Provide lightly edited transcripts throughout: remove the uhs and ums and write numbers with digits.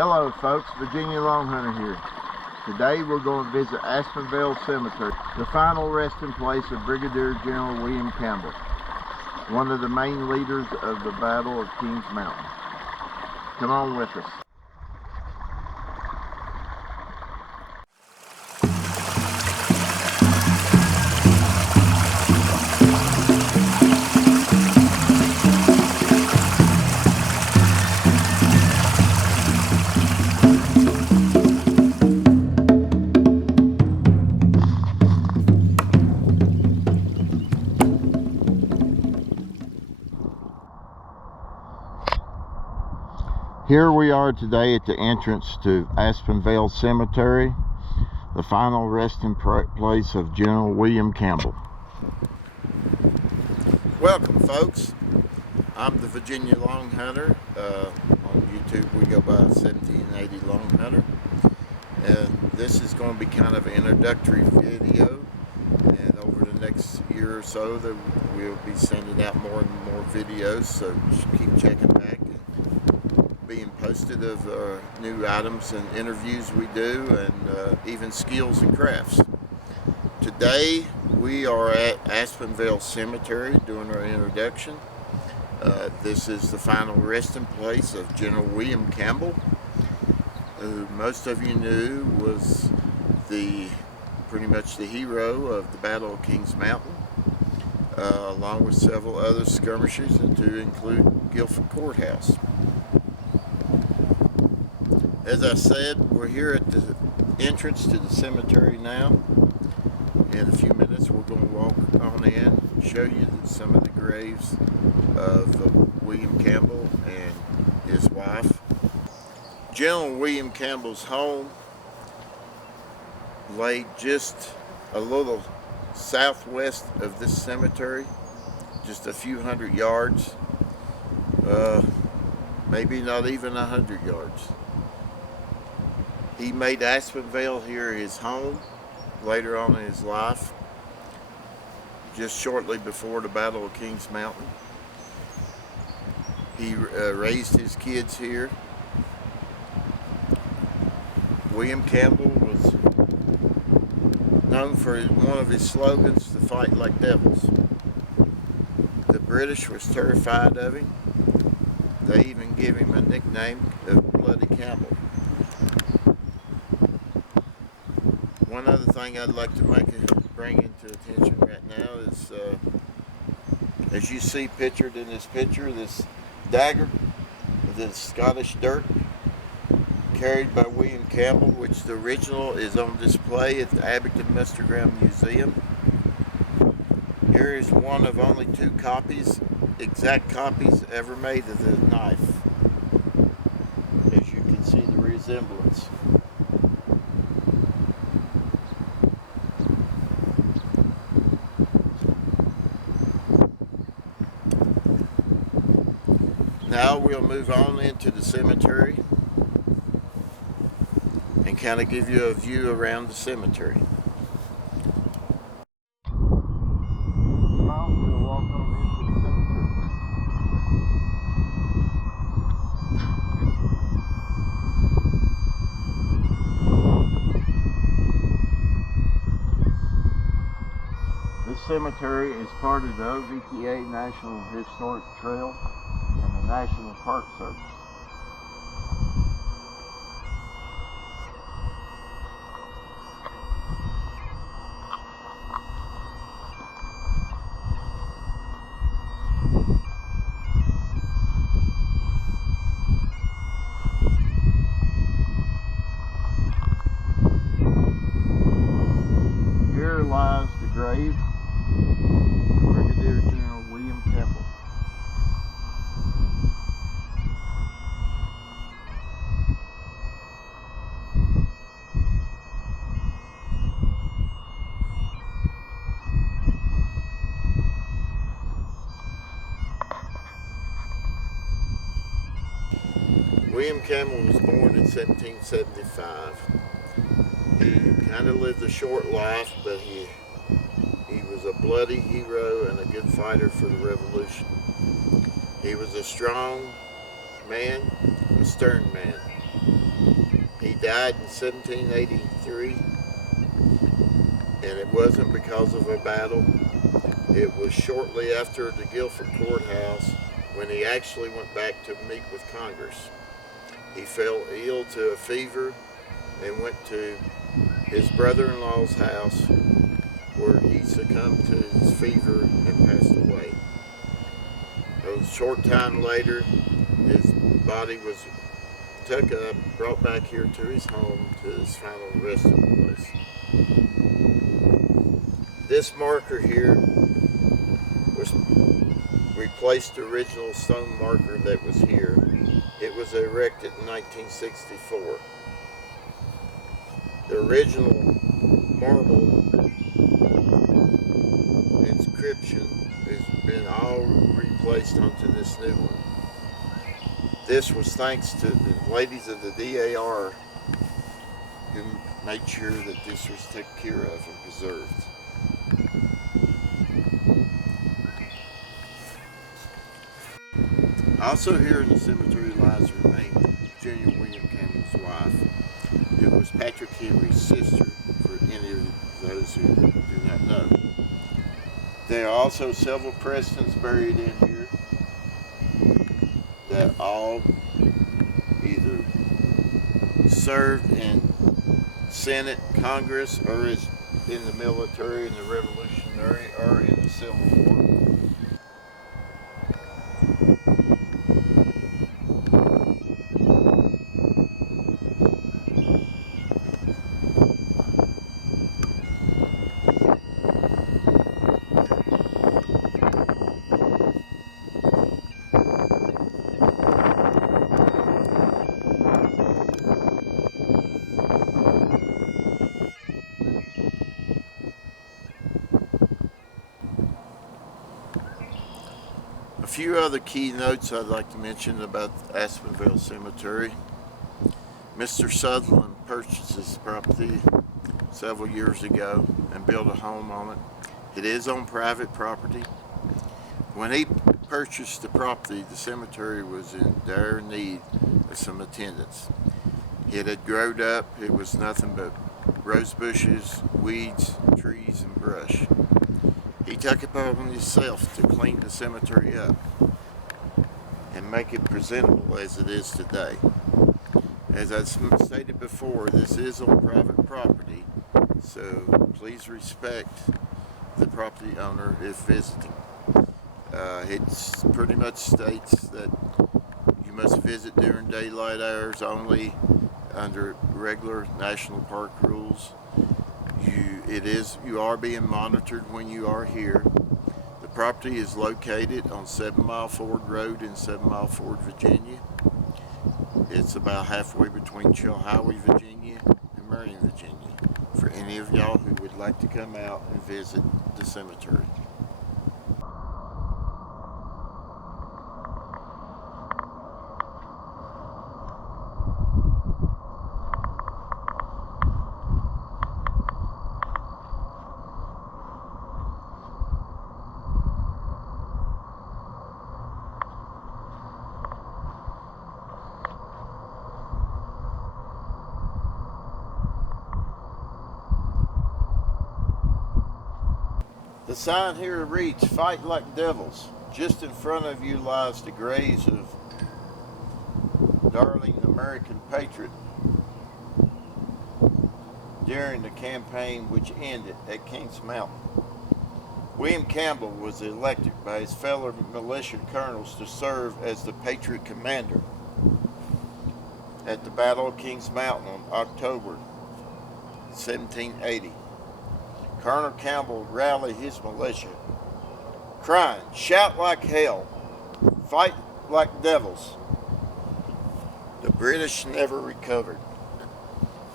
Hello folks, Virginia Long Hunter here. Today we're going to visit Aspenvale Cemetery, the final resting place of Brigadier General William Campbell, one of the main leaders of the Battle of Kings Mountain. Come on with us. Here we are today at the entrance to Aspenvale Cemetery, the final resting place of General William Campbell. Welcome folks, I'm the Virginia Long Hunter. On YouTube we go by 1780 Long Hunter, and this is going to be kind of an introductory video, and over the next year or so that we'll be sending out more and more videos, so just keep checking back. Being posted of new items and interviews we do, and even skills and crafts. Today we are at Aspenvale Cemetery doing our introduction. This is the final resting place of General William Campbell, who most of you knew was pretty much the hero of the Battle of Kings Mountain, along with several other skirmishes, to include Guilford Courthouse. As I said, we're here at the entrance to the cemetery now. In a few minutes we're going to walk on in and show you some of the graves of William Campbell and his wife. General William Campbell's home lay just a little southwest of this cemetery, just a few hundred yards, maybe not even 100 yards. He made Aspenvale here his home later on in his life, just shortly before the Battle of Kings Mountain. He raised his kids here. William Campbell was known for one of his slogans, to fight like devils. The British was terrified of him. They even gave him a nickname of Bloody Campbell. One other thing I'd like to bring into attention right now is, as you see pictured in this picture, this dagger, this Scottish dirk, carried by William Campbell, which the original is on display at the Abington Muster Ground Museum. Here is one of only two copies, exact copies ever made of the knife. As you can see the resemblance. Now we'll move on into the cemetery and kind of give you a view around the cemetery. Now we'll walk on into the cemetery. This cemetery is part of the OVTA National Historic Trail and the National Park Service. Here lies the grave of Brigadier General William Campbell. William Campbell was born in 1775. He kind of lived a short life, but he was a bloody hero and a good fighter for the Revolution. He was a strong man, a stern man. He died in 1783, and it wasn't because of a battle. It was shortly after the Guilford Courthouse when he actually went back to meet with Congress. He fell ill to a fever and went to his brother-in-law's house where he succumbed to his fever and passed away. A short time later, his body was took up, brought back here to his home, to his final resting place. This marker here was replaced the original stone marker that was here. It was erected in 1964. The original marble inscription has been all replaced onto this new one. This was thanks to the ladies of the DAR who made sure that this was taken care of and preserved. Also here in the cemetery lies the remains of Brigadier William Campbell's wife, who was Patrick Henry's sister, for any of those who do not know. There are also several Prestons buried in here that all either served in Senate, Congress, or is in the military, in the Revolutionary, or in the Civil War. A few other key notes I'd like to mention about Aspenvale Cemetery. Mr. Sutherland purchased this property several years ago and built a home on it. It is on private property. When he purchased the property, the cemetery was in dire need of some attendance. It had grown up. It was nothing but rose bushes, weeds, trees, and brush. He took it upon himself to clean the cemetery up and make it presentable as it is today. As I stated before, this is on private property, so please respect the property owner if visiting. It pretty much states that you must visit during daylight hours only under regular national park rules. You are being monitored when you are here. The property is located on 7 Mile Ford Road in 7 Mile Ford, Virginia. It's about halfway between Chilhowie, Virginia and Marion, Virginia, for any of y'all who would like to come out and visit the cemetery. The sign here reads, "Fight like devils." Just in front of you lies the graves of darling American patriot during the campaign which ended at Kings Mountain. William Campbell was elected by his fellow militia colonels to serve as the Patriot commander at the Battle of Kings Mountain on October 1780. Colonel Campbell rallied his militia, crying, "Shout like hell, fight like devils." The British never recovered.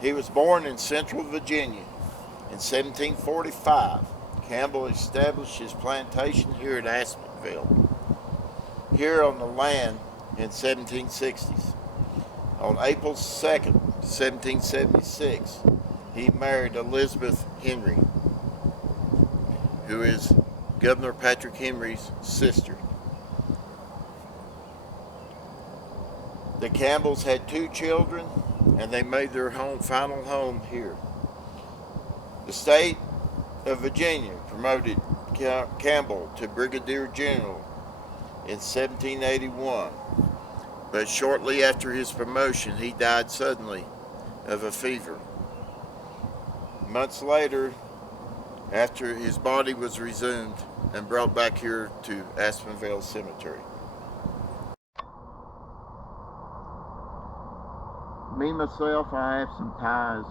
He was born in Central Virginia. In 1745, Campbell established his plantation here at Aspenvale, here on the land in 1760s. On April 2nd, 1776, he married Elizabeth Henry, who is Governor Patrick Henry's sister. The Campbells had 2 children, and they made their final home here. The state of Virginia promoted Campbell to Brigadier General in 1781, but shortly after his promotion he died suddenly of a fever. Months later, after his body was resumed and brought back here to Aspenvale Cemetery. Me, myself, I have some ties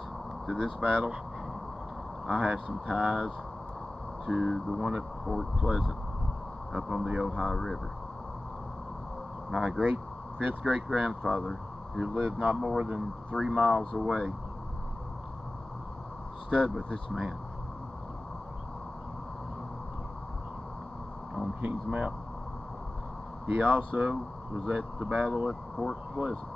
to this battle. I have some ties to the one at Fort Pleasant up on the Ohio River. My fifth great grandfather, who lived not more than 3 miles away, stood with this man on Kings Mountain. He also was at the battle at Fort Pleasant.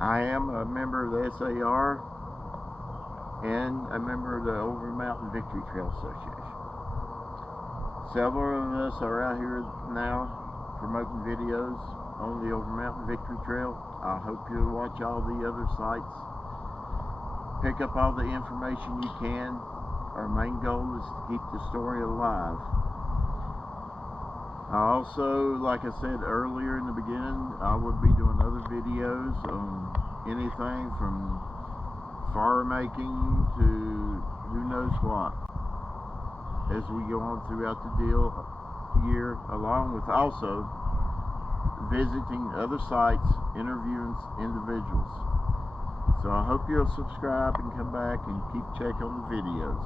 I am a member of the SAR and a member of the Over Mountain Victory Trail Association. Several of us are out here now promoting videos on the Over Mountain Victory Trail. I hope you'll watch all the other sites. Pick up all the information you can. Our main goal is to keep the story alive. I also, like I said earlier in the beginning, I would be doing other videos on anything from fire making to who knows what as we go on throughout the year, along with also visiting other sites, interviewing individuals. So I hope you'll subscribe and come back and keep checking on the videos.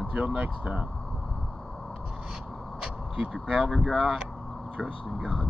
Until next time, keep your powder dry, trust in God.